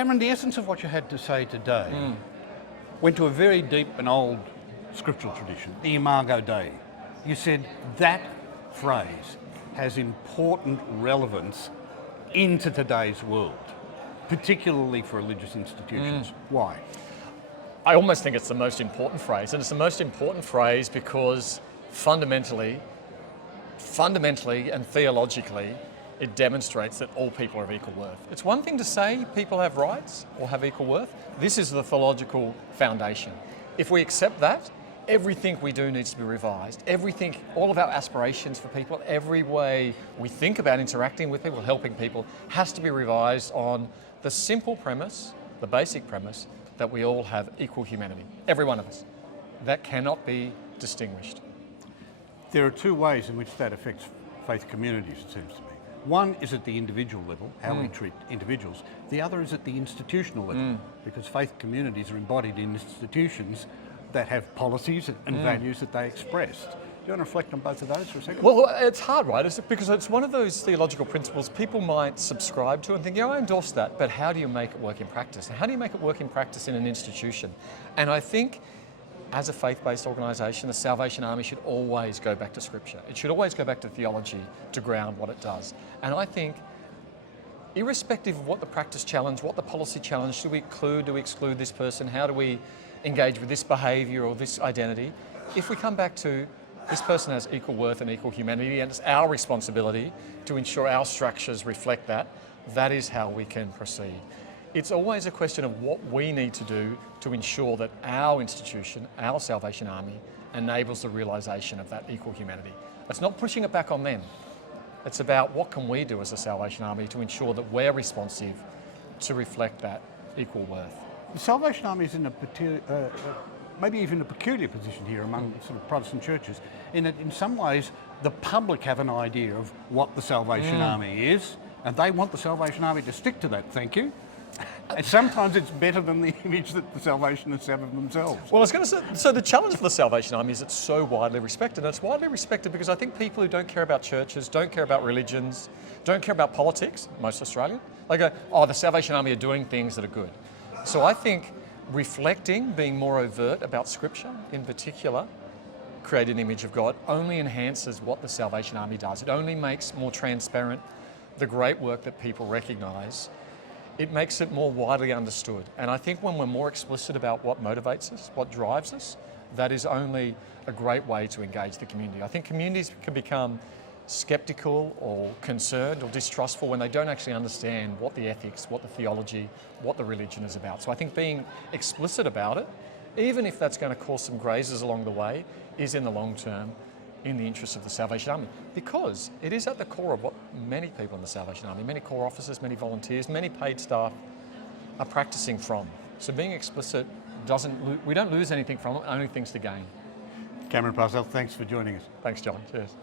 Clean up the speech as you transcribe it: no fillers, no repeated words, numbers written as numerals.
Cameron, the essence of what you had to say today went to a very deep and old scriptural tradition, the Imago Dei. You said that phrase has important relevance into today's world, particularly for religious institutions. Why? I almost think it's the most important phrase, and it's the most important phrase because fundamentally and theologically, it demonstrates that all people are of equal worth. It's one thing to say people have rights or have equal worth. This is the theological foundation. If we accept that, everything we do needs to be revised. Everything, all of our aspirations for people, every way we think about interacting with people, helping people, has to be revised on the simple premise, the basic premise, that we all have equal humanity. Every one of us. That cannot be distinguished. There are two ways in which that affects faith communities, it seems to me. One is at the individual level, how we treat individuals. The other is at the institutional level, because faith communities are embodied in institutions that have policies and values that they express. Do you want to reflect on both of those for a second? Well, it's hard, right? Because it's one of those theological principles people might subscribe to and think, yeah, I endorse that, but how do you make it work in practice? And how do you make it work in practice in an institution? And I think as a faith-based organisation, the Salvation Army should always go back to Scripture. It should always go back to theology to ground what it does. And I think, irrespective of what the practice challenge, what the policy challenge, do we exclude this person, how do we engage with this behaviour or this identity, if we come back to this person has equal worth and equal humanity, and it's our responsibility to ensure our structures reflect that, that is how we can proceed. It's always a question of what we need to do to ensure that our institution, our Salvation Army, enables the realisation of that equal humanity. It's not pushing it back on them. It's about what can we do as a Salvation Army to ensure that we're responsive to reflect that equal worth. The Salvation Army is in a maybe even a peculiar position here among sort of Protestant churches, in that in some ways the public have an idea of what the Salvation Army is, and they want the Salvation Army to stick to that, thank you. And sometimes it's better than the image that the Salvationists have of themselves. Well, I was going to say, so the challenge for the Salvation Army is it's so widely respected. And it's widely respected because I think people who don't care about churches, don't care about religions, don't care about politics, most Australian, they go, oh, the Salvation Army are doing things that are good. So I think reflecting, being more overt about Scripture in particular, create an image of God, only enhances what the Salvation Army does. It only makes more transparent the great work that people recognise. It makes it more widely understood. And I think when we're more explicit about what motivates us, what drives us, that is only a great way to engage the community. I think communities can become sceptical or concerned or distrustful when they don't actually understand what the ethics, what the theology, what the religion is about. So I think being explicit about it, even if that's going to cause some grazes along the way, is in the long term in the interest of the Salvation Army, because it is at the core of what many people in the Salvation Army, many corps officers, many volunteers, many paid staff are practicing from. So being explicit we don't lose anything from it, only things to gain. Cameron Parsell, thanks for joining us. Thanks, John. Cheers.